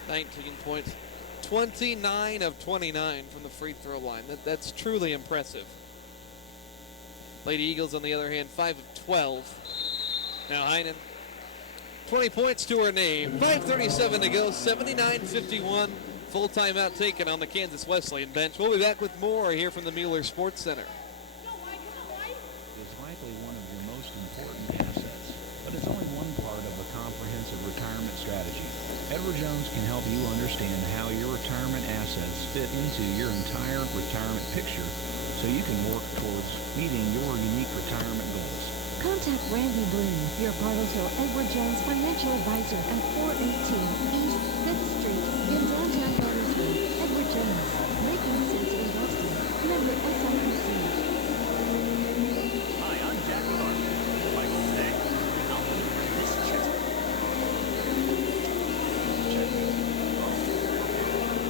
19 points. 29 of 29 from the free throw line. That's truly impressive. Lady Eagles, on the other hand, 5 of 12. Now Heinen, 20 points to her name. 5:37 to go, 79-51. Full timeout taken on the Kansas Wesleyan bench. We'll be back with more here from the Mueller Sports Center. Is likely one of your most important assets, but it's only one part of a comprehensive retirement strategy. Edward Jones can help you understand how your retirement assets fit into your entire retirement picture so you can work towards meeting your unique retirement goals. Contact Randy Bloom, your Bartles Hill Edward Jones financial advisor at 418 East 5th Street in downtown Bartlesville. Edward Jones, making sense in Boston. Member SIPC. Hi, I'm Jack Clark. Michael today. I'll deliver this chest.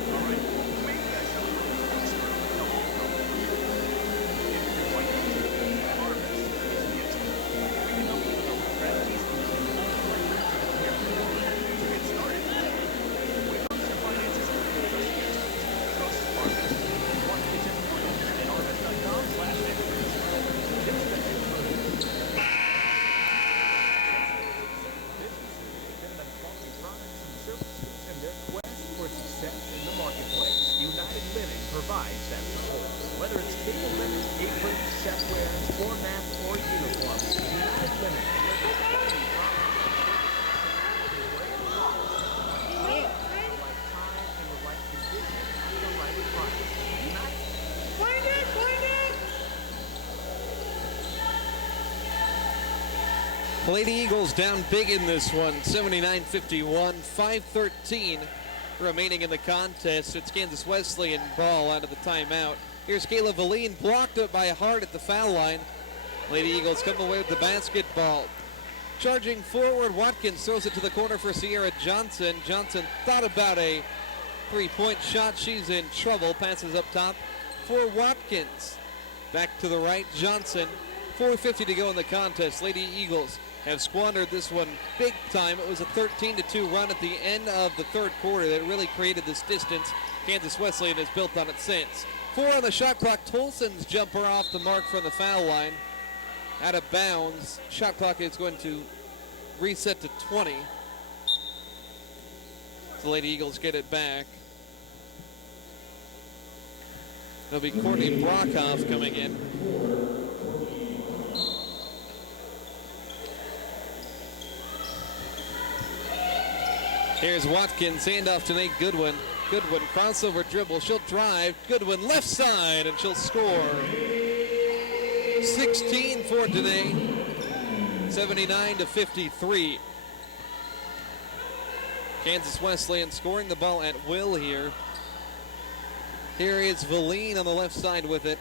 All right. Maybe I should have an expert in the whole company. If you're quite harvest is the expert. We can help you develop strategies and ultimately to get started. Lady Eagles down big in this one, 79-51, 5:13 remaining in the contest. It's Kansas Wesleyan ball out of the timeout. Here's Kayla Valine, blocked up by Hart at the foul line. Lady Eagles come away with the basketball. Charging forward, Watkins throws it to the corner for Sierra Johnson. Johnson thought about a three-point shot. She's in trouble. Passes up top for Watkins. Back to the right, Johnson. 4:50 to go in the contest. Lady Eagles have squandered this one big time. It was a 13-2 run at the end of the third quarter that really created this distance. Kansas Wesleyan has built on it since. 4 on the shot clock. Tolson's jumper off the mark from the foul line. Out of bounds. Shot clock is going to reset to 20. The Lady Eagles get it back. It'll be Courtney Brockhoff coming in. Here's Watkins, handoff to Nate Goodwin. Goodwin, crossover dribble, she'll drive. Goodwin, left side, and she'll score. 16 for today, 79-53. Kansas Wesleyan scoring the ball at will here. Here is Valine on the left side with it.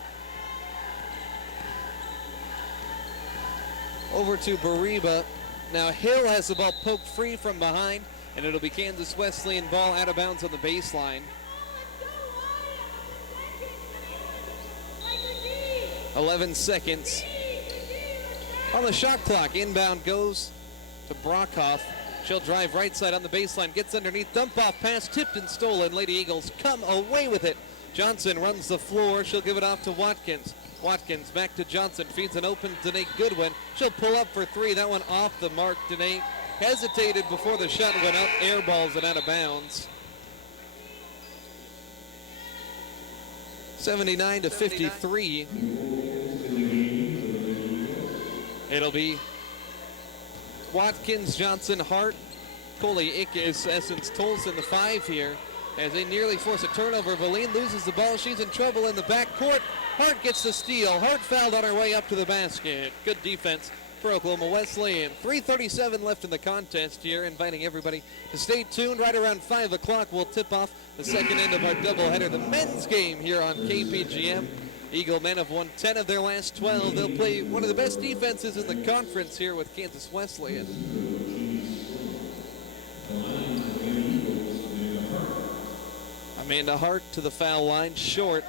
Over to Bariba. Now Hill has the ball poked free from behind, and it'll be Kansas Wesleyan ball out of bounds on the baseline. 11 seconds on the shot clock. Inbound goes to Brockhoff. She'll drive right side on the baseline, gets underneath, dump off pass, tipped and stolen. Lady Eagles come away with it. Johnson runs the floor. She'll give it off to Watkins. Watkins back to Johnson, feeds an open Danae Goodwin. She'll pull up for three. That one off the mark. Danae hesitated before the shot went up, airballs it out of bounds. 79-53. It'll be Watkins, Johnson, Hart, Coley, Ickes, Essence, Tolson, the 5 here. As they nearly force a turnover, Valine loses the ball. She's in trouble in the backcourt. Hart gets the steal. Hart fouled on her way up to the basket. Good defense for Oklahoma Wesleyan. 3:37 left in the contest here, inviting everybody to stay tuned. Right around 5 o'clock, we'll tip off the second end of our doubleheader, the men's game here on KPGM. Eagle men have won 10 of their last 12. They'll play one of the best defenses in the conference here with Kansas Wesleyan. Amanda Hart to the foul line, short.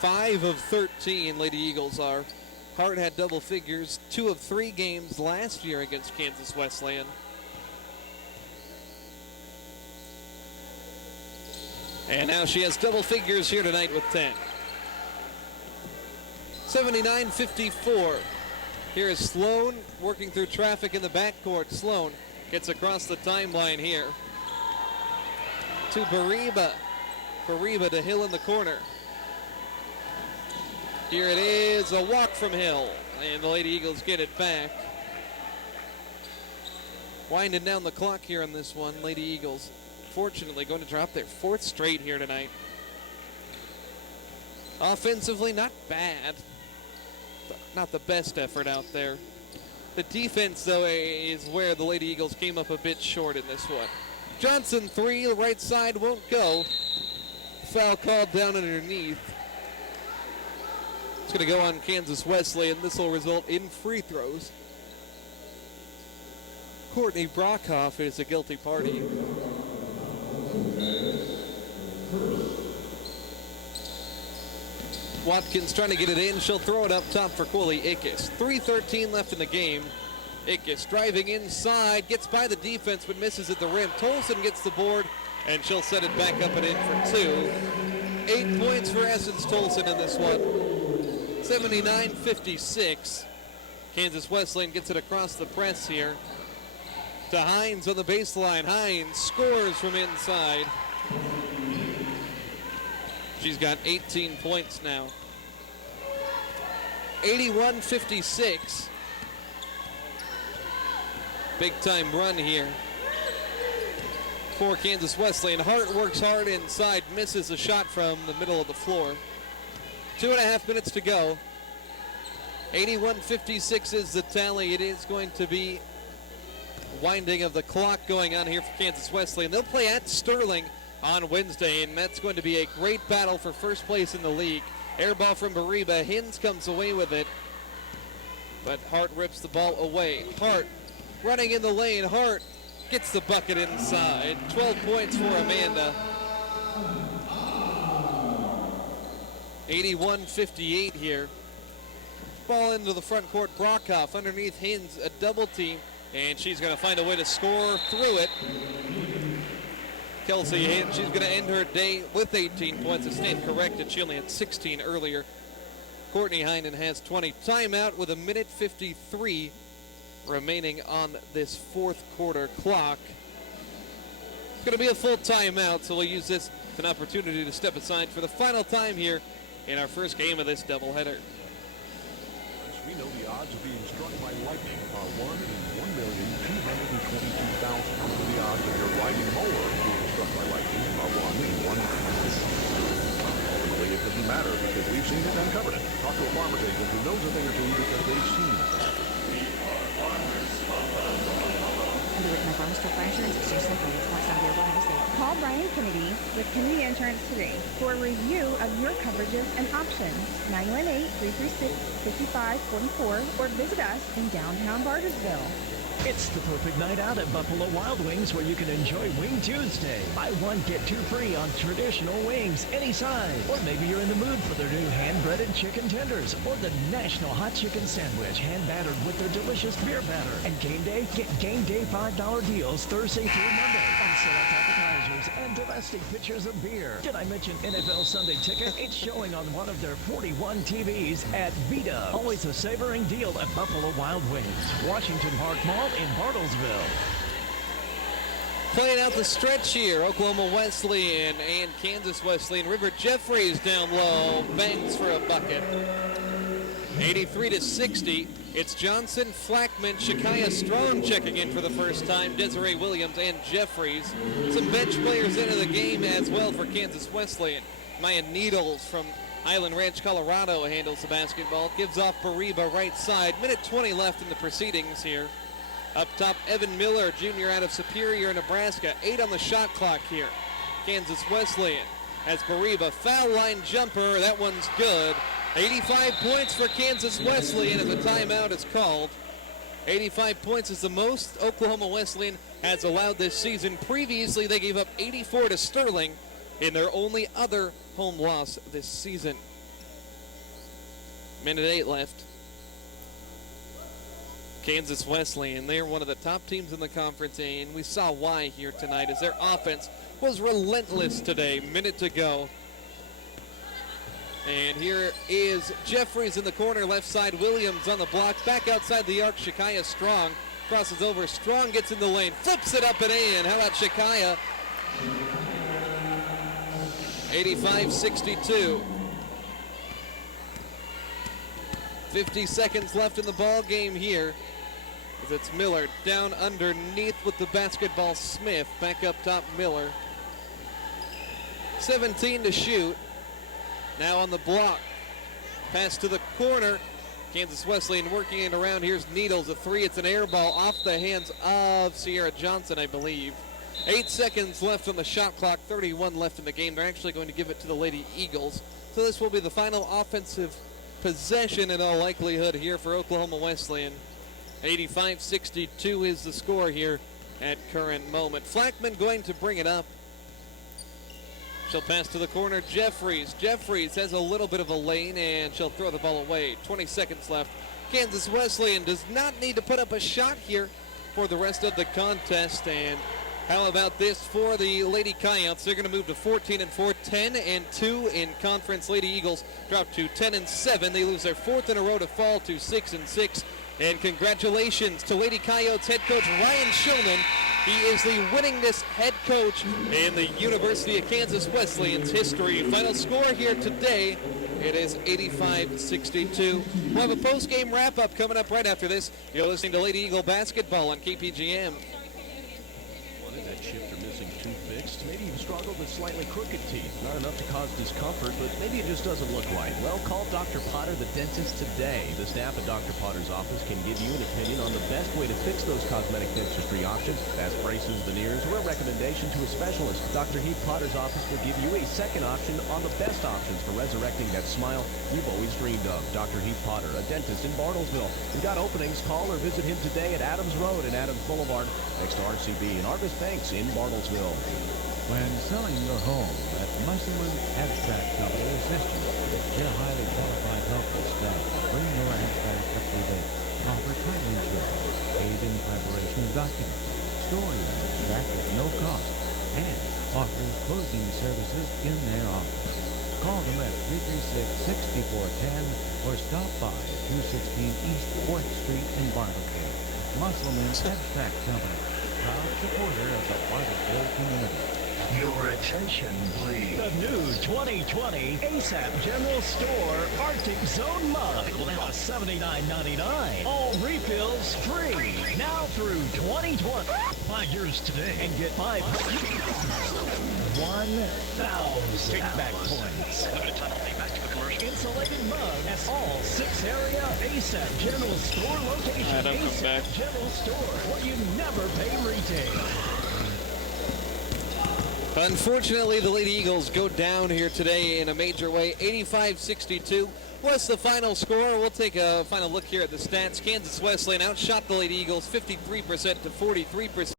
5 of 13, Lady Eagles are. Hart had double figures 2 of 3 games last year against Kansas Wesleyan. And now she has double figures here tonight with 10. 79-54. Here is Sloan working through traffic in the backcourt. Sloan gets across the timeline here to Bariba. Bariba to Hill in the corner. Here it is, a walk from Hill, and the Lady Eagles get it back. Winding down the clock here on this one. Lady Eagles, fortunately, going to drop their 4th straight here tonight. Offensively, not bad. Not the best effort out there. The defense, though, is where the Lady Eagles came up a bit short in this one. Johnson 3, the right side won't go. Foul called down underneath. It's going to go on Kansas Wesleyan. This will result in free throws. Courtney Brockhoff is a guilty party. Watkins trying to get it in. She'll throw it up top for Coley Ickes. 3:13 left in the game. Ickes driving inside, gets by the defense but misses at the rim. Tolson gets the board, and she'll set it back up and in for 2. 8 points for Essence Tolson in this one. 79-56. Kansas Wesleyan gets it across the press here to Hines on the baseline. Hines scores from inside. She's got 18 points now. 81-56. Big time run here for Kansas Wesleyan. Hart works hard inside, misses a shot from the middle of the floor. 2.5 minutes to go. 81-56 is the tally. It is going to be winding of the clock going on here for Kansas Wesleyan. They'll play at Sterling on Wednesday, and that's going to be a great battle for first place in the league. Air ball from Bariba. Hins comes away with it, but Hart rips the ball away. Hart running in the lane. Hart gets the bucket inside. 12 points for Amanda. 81-58 here. Ball into the front court. Brockhoff underneath Hins, a double team, and she's going to find a way to score through it. Kelsey Hins, she's going to end her day with 18 points. I stand corrected. She only had 16 earlier. Courtney Heinen has 20. Timeout with 1:53 remaining on this fourth quarter clock. It's going to be a full timeout, so we'll use this as an opportunity to step aside for the final time here in our first game of this doubleheader. We know the odds of being struck by lightning are 1 in 1,222,000. The odds of your riding mower being struck by lightning are 1 in 1. Ultimately, it doesn't matter because we've seen it and covered it. Talk to a farmer's agent who knows a thing or two because they've seen it. Underwritten by Farmers Truck Insurance Exchange Central. It's not Sunday, Ohio State. Call Brian Kennedy with Kennedy Insurance today for a review of your coverages and options. 918-336-5544 or visit us in downtown Bartersville. It's the perfect night out at Buffalo Wild Wings where you can enjoy Wing Tuesday. Buy one, get two free on traditional wings, any size. Or maybe you're in the mood for their new hand-breaded chicken tenders or the National Hot Chicken Sandwich, hand-battered with their delicious beer batter. And game day, get game day $5 deals Thursday through Monday on select appetizers and domestic pitchers of beer. Did I mention NFL Sunday Ticket? It's showing on one of their 41 TVs at Vita. Always a savoring deal at Buffalo Wild Wings. Washington Park Mall in Bartlesville. Playing out the stretch here, Oklahoma Wesleyan and Kansas Wesleyan. River Jeffries down low, bangs for a bucket. 83-60. It's Johnson, Flackman, Shakaya Strong checking in for the first time, Desiree Williams and Jeffries. Some bench players into the game as well for Kansas Wesleyan. Maya Needles from Island Ranch, Colorado handles the basketball, gives off Bariba right side. Minute 20 left in the proceedings here. Up top, Evan Miller, junior out of Superior, Nebraska. 8 on the shot clock here. Kansas Wesleyan has Bariba, foul line jumper. That one's good. 85 points for Kansas Wesleyan as a timeout is called. 85 points is the most Oklahoma Wesleyan has allowed this season. Previously, they gave up 84 to Sterling in their only other home loss this season. Minute 8 left. Kansas Wesleyan, they're one of the top teams in the conference, and we saw why here tonight as their offense was relentless today. Minute to go. And here is Jeffries in the corner, left side. Williams on the block, back outside the arc. Shakaya Strong crosses over. Strong gets in the lane, flips it up and in. How about Shakaya? 85-62. 50 seconds left in the ball game here. As it's Miller down underneath with the basketball. Smith back up top. Miller. 17 to shoot. Now on the block. Pass to the corner. Kansas Wesleyan working it around. Here's Needles, a three. It's an air ball off the hands of Sierra Johnson, I believe. 8 seconds left on the shot clock. 31 left in the game. They're actually going to give it to the Lady Eagles. So this will be the final offensive possession in all likelihood here for Oklahoma Wesleyan. 85-62 is the score here at current moment. Flackman going to bring it up. She'll pass to the corner. Jeffries. Jeffries has a little bit of a lane, and she'll throw the ball away. 20 seconds left. Kansas Wesleyan does not need to put up a shot here for the rest of the contest. And how about this for the Lady Coyotes? They're going to move to 14-4, 10-2 in conference. Lady Eagles drop to 10-7. They lose their fourth in a row to fall to 6-6. And congratulations to Lady Coyotes head coach Ryan Shulman. He is the winningest head coach in the University of Kansas Wesleyan's history. Final score here today, it is 85-62. We'll have a post-game wrap-up coming up right after this. You're listening to Lady Eagle basketball on KPGM. What is that shifter missing toothpick? fixed. Maybe you've struggled with slightly crooked teeth. Not enough to cause discomfort, but maybe it just doesn't look right. Well, call Dr. Potter, the dentist, today. The staff at Dr. Potter's office can give you an opinion on the best way to fix those cosmetic dentistry options. As braces, veneers, or a recommendation to a specialist. Dr. Heath Potter's office will give you a second option on the best options for resurrecting that smile you've always dreamed of. Dr. Heath Potter, a dentist in Bartlesville. We've got openings. Call or visit him today at Adams Road and Adams Boulevard, next to RCB and Argus Banks in Bartlesville. When selling your home, let Musselman Abstract Company assist you. Their highly qualified helpful staff bring your abstract up to date, offer title insurance, aid in preparation of documents, store your abstract at no cost, and offer closing services in their office. Call them at 336-6410 or stop by at 216 East 4th Street in Bartlesville. Musselman Abstract Company, proud supporter of the Bartlesville community. Your attention, please. The new 2020 ASAP General Store Arctic Zone Mug. Now $79.99. All refills free. Now through 2020. Buy yours today and get 1,000 kickback points. Limited time only. Back to the commercial. Insulated mug at all 6-area ASAP General Store locations. ASAP General Store. What you never pay retail. Unfortunately, the Lady Eagles go down here today in a major way. 85-62 was the final score. We'll take a final look here at the stats. Kansas Wesleyan outshot the Lady Eagles 53% to 43%.